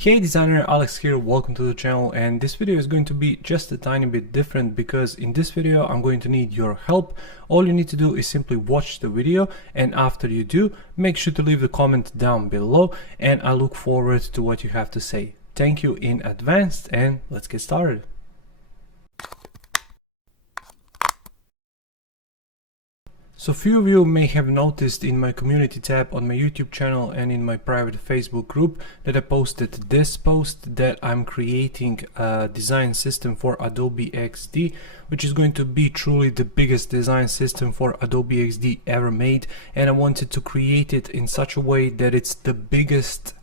Hey designer, Alex here, welcome to the channel, and this video is going to be just a tiny bit different because in this video I'm going to need your help. All you need to do is simply watch the video, and after you do, make sure to leave a comment down below, and I look forward to what you have to say. Thank you in advance, and let's get started. So few of you may have noticed in my community tab on my YouTube channel and in my private Facebook group that I posted this post that I'm creating a design system for Adobe XD, which is going to be truly the biggest design system for Adobe XD ever made, and I wanted to create it in such a way that it's the biggest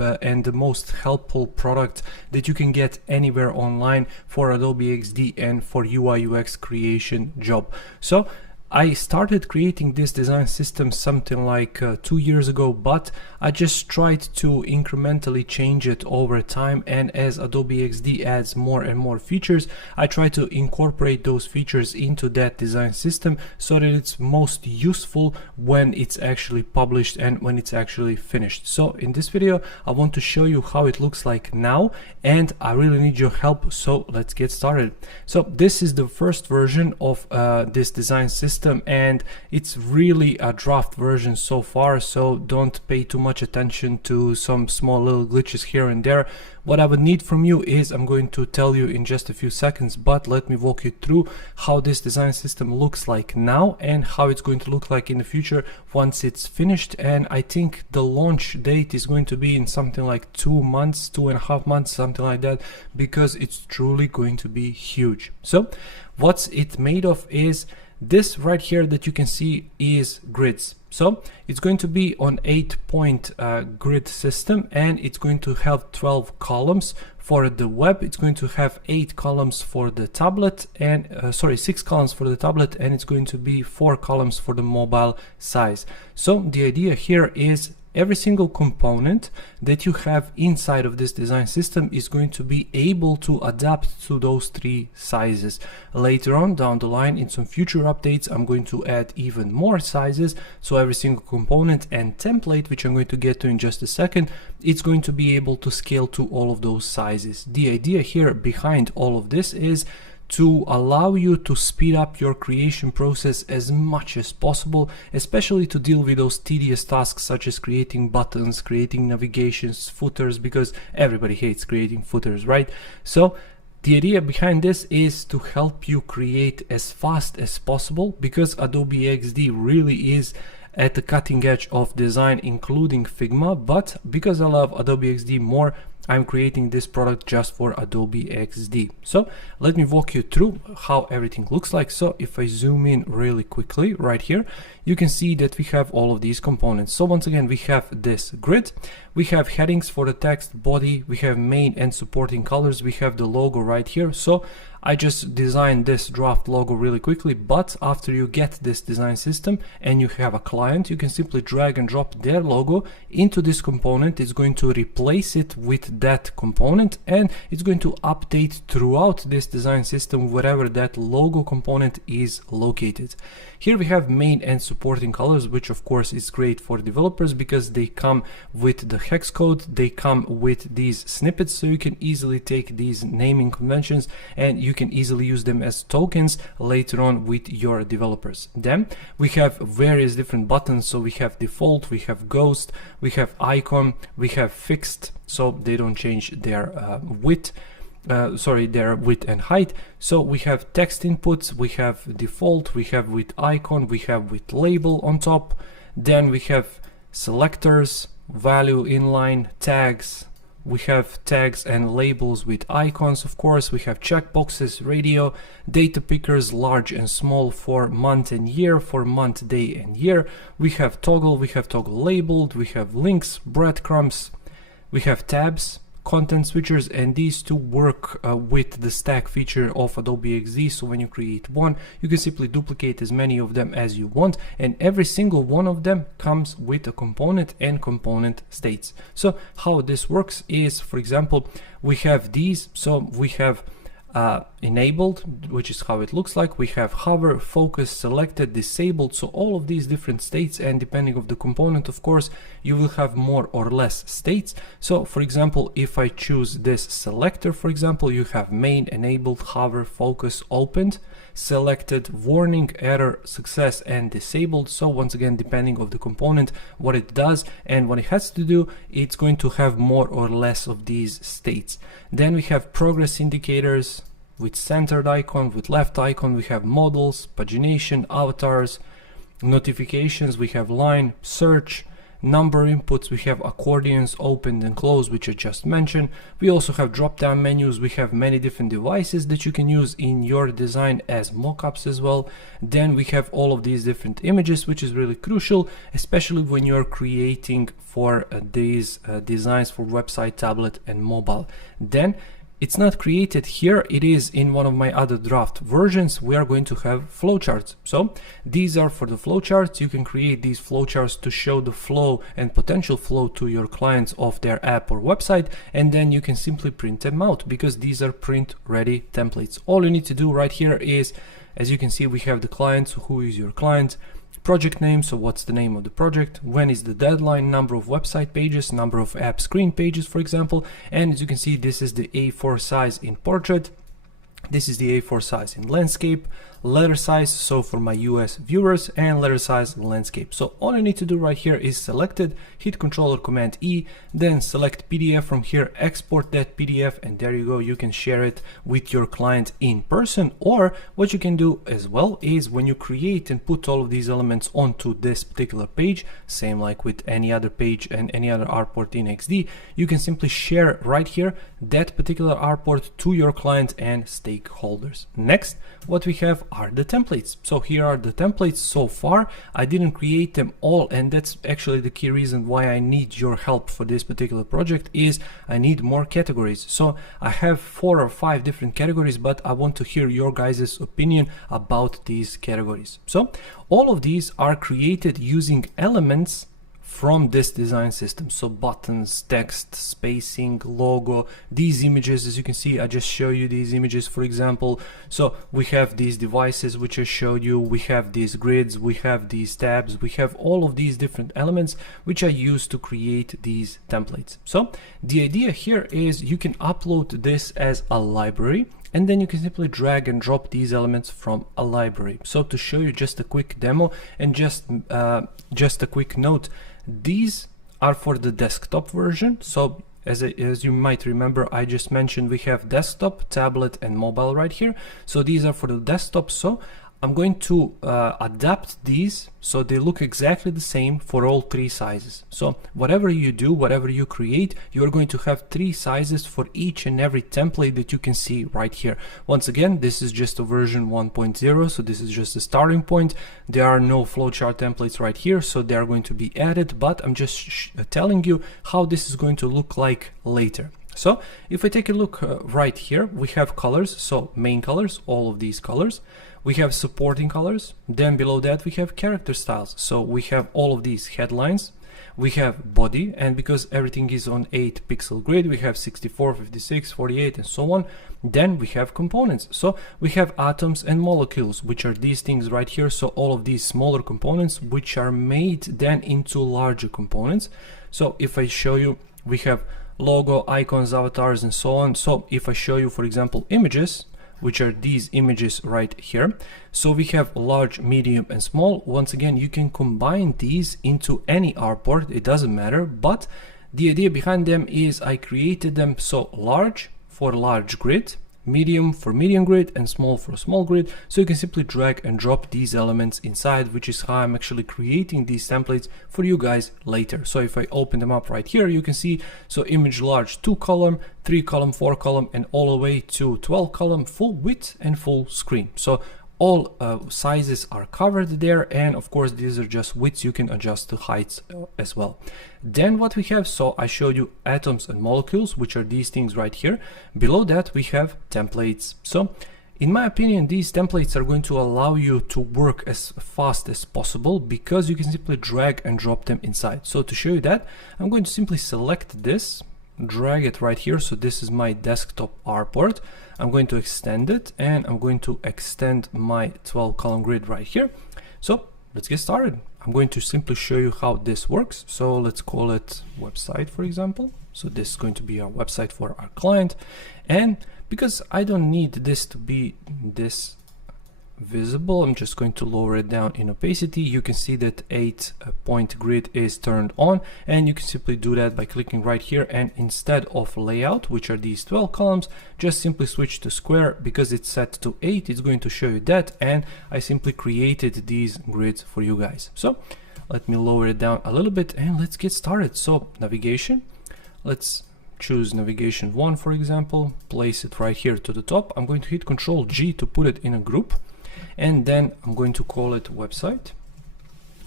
and the most helpful product that you can get anywhere online for Adobe XD and for UI UX creation job. So I started creating this design system something like 2 years ago, but I just tried to incrementally change it over time, and as Adobe XD adds more and more features, I try to incorporate those features into that design system so that it's most useful when it's actually published and when it's actually finished. So in this video I want to show you how it looks like now, and I really need your help, so let's get started. So this is the first version of this design system, and it's really a draft version so far, so don't pay too much attention to some small little glitches here and there. What I would need from you is, I'm going to tell you in just a few seconds, but let me walk you through how this design system looks like now and how it's going to look like in the future once it's finished. And I think the launch date is going to be in something like 2 months, 2.5 months, something like that, because it's truly going to be huge. So what's it made of is this right here that you can see is grids. So it's going to be on 8-point grid system, and it's going to have 12 columns for the web. It's going to have 8 columns for the tablet, and 6 columns for the tablet, and it's going to be 4 columns for the mobile size. So the idea here is every single component that you have inside of this design system is going to be able to adapt to those 3 sizes. Later on down the line, in some future updates, I'm going to add even more sizes, so every single component and template, which I'm going to get to in just a second, it's going to be able to scale to all of those sizes. The idea here behind all of this is to allow you to speed up your creation process as much as possible, especially to deal with those tedious tasks such as creating buttons, creating navigations, footers, because everybody hates creating footers, right? So the idea behind this is to help you create as fast as possible, because Adobe XD really is at the cutting edge of design, including Figma. But because I love Adobe XD more, I'm creating this product just for Adobe XD. So let me walk you through how everything looks like. So if I zoom in really quickly right here, you can see that we have all of these components. So once again, we have this grid, we have headings for the text, body, we have main and supporting colors, we have the logo right here. So I just designed this draft logo really quickly, but after you get this design system and you have a client, you can simply drag and drop their logo into this component. It's going to replace it with that component, and it's going to update throughout this design system wherever that logo component is located. Here we have main and supporting colors, which of course is great for developers because they come with the hex code, they come with these snippets, so you can easily take these naming conventions and you can easily use them as tokens later on with your developers. Then we have various different buttons. So we have default, we have ghost, we have icon, we have fixed, so they don't change their width. Their width and height. So we have text inputs, we have default, we have with icon, we have with label on top. Then we have selectors, value inline, tags. We have tags and labels with icons, of course. We have checkboxes, radio, data pickers, large and small for month and year, for month, day and year. We have toggle labeled, we have links, breadcrumbs, we have tabs, content switchers, and these two work with the stack feature of Adobe XD. So when you create one, you can simply duplicate as many of them as you want, and every single one of them comes with a component and component states. So how this works is, for example, we have these. So we have enabled, which is how it looks like. We have hover, focus, selected, disabled, so all of these different states, and depending on the component, of course, you will have more or less states. So for example, if I choose this selector, for example, you have main, enabled, hover, focus, opened, selected, warning, error, success, and disabled. So once again, depending on the component, what it does and what it has to do, it's going to have more or less of these states. Then we have progress indicators with centered icon, with left icon. We have models, pagination, avatars, notifications. We have line, search, number inputs. We have accordions, opened and closed, which I just mentioned. We also have drop down menus. We have many different devices that you can use in your design as mockups as well. Then we have all of these different images, which is really crucial, especially when you're creating for these designs for website, tablet and mobile. Then it's not created here, it is in one of my other draft versions. We are going to have flowcharts. So these are for the flowcharts. You can create these flowcharts to show the flow and potential flow to your clients of their app or website, and then you can simply print them out because these are print ready templates. All you need to do right here is, as you can see, we have the client. So who is your client? Project name, so what's the name of the project, when is the deadline, number of website pages, number of app screen pages, for example. And as you can see, this is the A4 size in portrait, this is the A4 size in landscape, letter size, so for my US viewers, and letter size in landscape. So all you need to do right here is select it, hit Ctrl or Command E, then select PDF from here, export that PDF, and there you go. You can share it with your client in person, or what you can do as well is when you create and put all of these elements onto this particular page, same like with any other page and any other artport in XD, you can simply share right here that particular artport to your client and stakeholders. Next, what we have are the templates. So here are the templates so far. I didn't create them all, and that's actually the key reason why I need your help for this particular project is I need more categories. So I have 4 or 5 different categories, but I want to hear your guys' opinion about these categories. So all of these are created using elements from this design system. So buttons, text, spacing, logo, these images, as you can see, I just show you these images, for example. So we have these devices, which I showed you, we have these grids, we have these tabs, we have all of these different elements, which I use to create these templates. So the idea here is you can upload this as a library, and then you can simply drag and drop these elements from a library. So to show you just a quick demo and just a quick note, these are for the desktop version. So as you might remember, I just mentioned we have desktop, tablet and mobile right here. So these are for the desktop. So I'm going to adapt these so they look exactly the same for all 3 sizes. So whatever you do, whatever you create, you're going to have 3 sizes for each and every template that you can see right here. Once again, this is just a version 1.0, so this is just a starting point. There are no flowchart templates right here, so they are going to be added, but I'm just telling you how this is going to look like later. So if I take a look right here, we have colors, so main colors, all of these colors. We have supporting colors, then below that we have character styles. So we have all of these headlines, we have body, and because everything is on 8 pixel grid, we have 64, 56, 48 and so on. Then we have components. So we have atoms and molecules, which are these things right here. So all of these smaller components, which are made then into larger components. So if I show you, we have logo, icons, avatars and so on. So if I show you, for example, images, which are these images right here. So we have large, medium and small. Once again, you can combine these into any artport, it doesn't matter, but the idea behind them is I created them so large for large grid, medium for medium grid and small for small grid. So you can simply drag and drop these elements inside, which is how I'm actually creating these templates for you guys later. So if I open them up right here, you can see, so image large 2 column, 3 column, 4 column, and all the way to 12 column, full width and full screen. So all sizes are covered there, and of course these are just widths, you can adjust the heights as well. Then what we have, so I showed you atoms and molecules, which are these things right here. Below that we have templates. So in my opinion, these templates are going to allow you to work as fast as possible because you can simply drag and drop them inside. So to show you that, I'm going to simply select this, drag it right here. So this is my desktop artboard. I'm going to extend it, and I'm going to extend my 12 column grid right here. So let's get started. I'm going to simply show you how this works. So let's call it website, for example. So this is going to be our website for our client. And because I don't need this to be this visible, I'm just going to lower it down in opacity. You can see that 8-point grid is turned on, and you can simply do that by clicking right here, and instead of layout, which are these 12 columns, just simply switch to square. Because it's set to 8, it's going to show you that, and I simply created these grids for you guys. So let me lower it down a little bit, and let's get started. So navigation, let's choose navigation 1, for example, place it right here to the top. I'm going to hit Ctrl G to put it in a group, and then I'm going to call it website.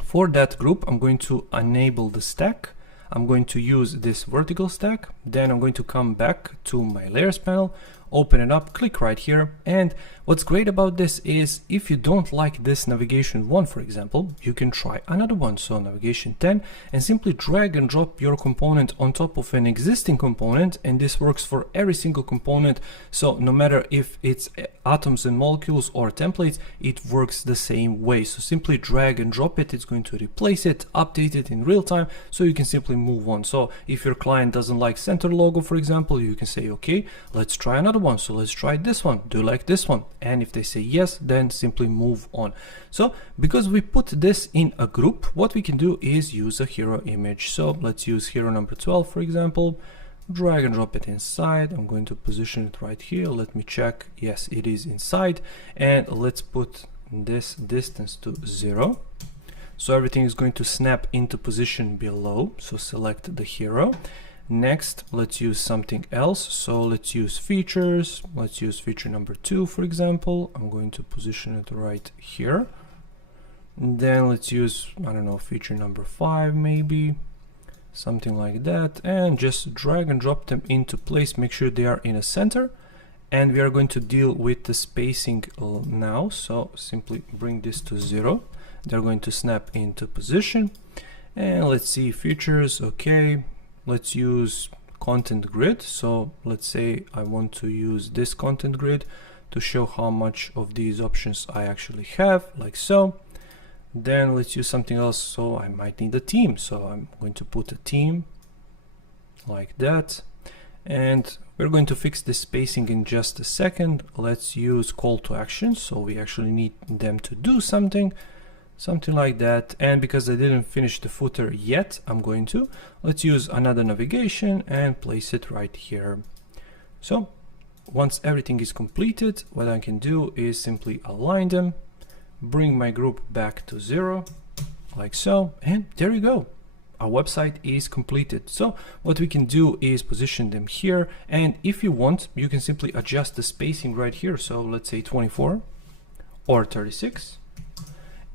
For that group, I'm going to enable the stack. I'm going to use this vertical stack. Then I'm going to come back to my layers panel, open it up, click right here. And what's great about this is if you don't like this navigation 1, for example, you can try another one. So navigation 10, and simply drag and drop your component on top of an existing component. And this works for every single component. So no matter if it's atoms and molecules or templates, it works the same way. So simply drag and drop it. It's going to replace it, update it in real time, so you can simply move on. So if your client doesn't like center logo, for example, you can say, okay, let's try another one. So let's try this one. Do you like this one? And if they say yes, then simply move on. So because we put this in a group, what we can do is use a hero image. So let's use hero number 12, for example. Drag and drop it inside. I'm going to position it right here. Let me check. Yes, it is inside. And let's put this distance to 0. So everything is going to snap into position below. So select the hero. Next, let's use something else. So let's use features. Let's use feature number 2, for example. I'm going to position it right here. And then let's use, I don't know, feature number 5, maybe. Something like that, and just drag and drop them into place. Make sure they are in a center, and we are going to deal with the spacing now. So simply bring this to 0. They're going to snap into position, and let's see features. Okay, let's use content grid. So let's say I want to use this content grid to show how much of these options I actually have, like so. Then let's use something else. So I might need a theme. So I'm going to put a theme like that. And we're going to fix the spacing in just a second. Let's use call to action. So we actually need them to do something like that. And because I didn't finish the footer yet, let's use another navigation and place it right here. So once everything is completed, what I can do is simply align them, bring my group back to 0, like so, and there you go. Our website is completed. So what we can do is position them here, and if you want, you can simply adjust the spacing right here. So let's say 24 or 36.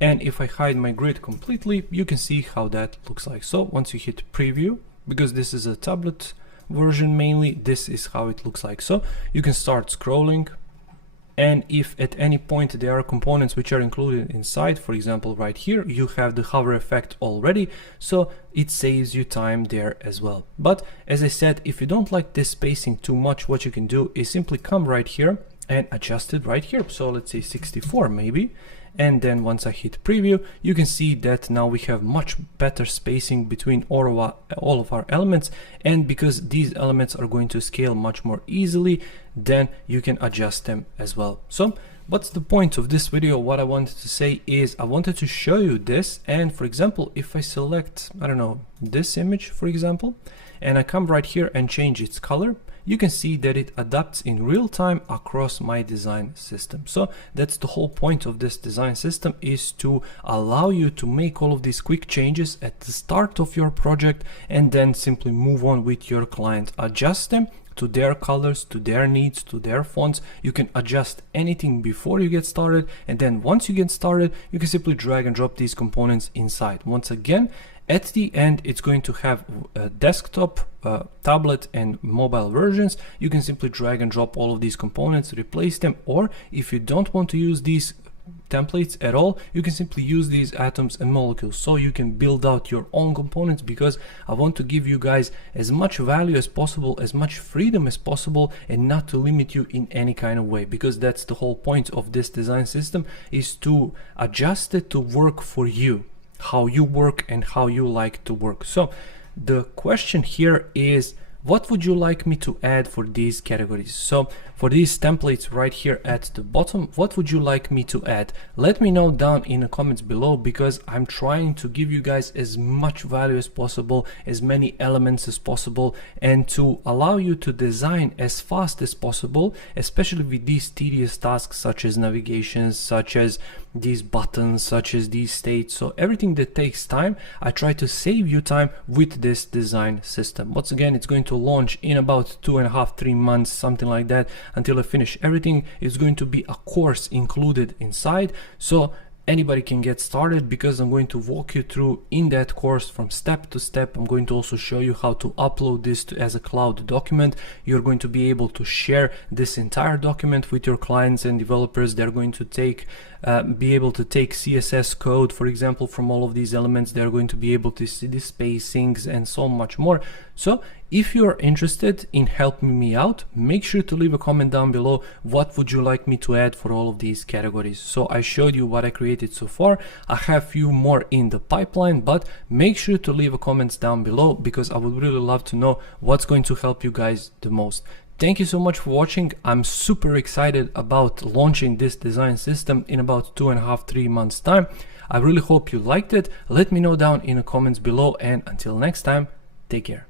And if I hide my grid completely, you can see how that looks like. So once you hit preview, because this is a tablet version mainly, this is how it looks like. So you can start scrolling. And if at any point there are components which are included inside, for example, right here, you have the hover effect already, so it saves you time there as well. But as I said, if you don't like this spacing too much, what you can do is simply come right here and adjust it right here. So let's say 64 maybe. And then once I hit preview, you can see that now we have much better spacing between all of our elements. And because these elements are going to scale much more easily, then you can adjust them as well. So what's the point of this video? What I wanted to say is I wanted to show you this. And for example, if I select, I don't know, this image, for example, and I come right here and change its color, you can see that it adapts in real time across my design system. So that's the whole point of this design system, is to allow you to make all of these quick changes at the start of your project and then simply move on with your client, adjust them to their colors, to their needs, to their fonts. You can adjust anything before you get started, and then once you get started, you can simply drag and drop these components inside. Once again, at the end, it's going to have desktop, tablet and mobile versions. You can simply drag and drop all of these components, replace them, or if you don't want to use these templates at all, you can simply use these atoms and molecules, so you can build out your own components, because I want to give you guys as much value as possible, as much freedom as possible, and not to limit you in any kind of way, because that's the whole point of this design system, is to adjust it to work for you, how you work and how you like to work. So the question here is, what would you like me to add for these categories? So for these templates right here at the bottom, what would you like me to add? Let me know down in the comments below, because I'm trying to give you guys as much value as possible, as many elements as possible, and to allow you to design as fast as possible, especially with these tedious tasks such as navigations, such as these buttons, such as these states. So everything that takes time, I try to save you time with this design system. Once again, it's going to launch in about 2.5-3 months, something like that, until I finish everything. It's going to be a course included inside, so anybody can get started, because I'm going to walk you through in that course from step to step. I'm going to also show you how to upload this as a cloud document. You're going to be able to share this entire document with your clients and developers. They're going to be able to take CSS code, for example, from all of these elements. They're going to be able to see the spacings and so much more. So if you're interested in helping me out, make sure to leave a comment down below. What would you like me to add for all of these categories? So I showed you what I created so far. I have a few more in the pipeline, but make sure to leave a comments down below, because I would really love to know what's going to help you guys the most. Thank you so much for watching. I'm super excited about launching this design system in about 2.5-3 months time. I really hope you liked it. Let me know down in the comments below, and until next time, take care.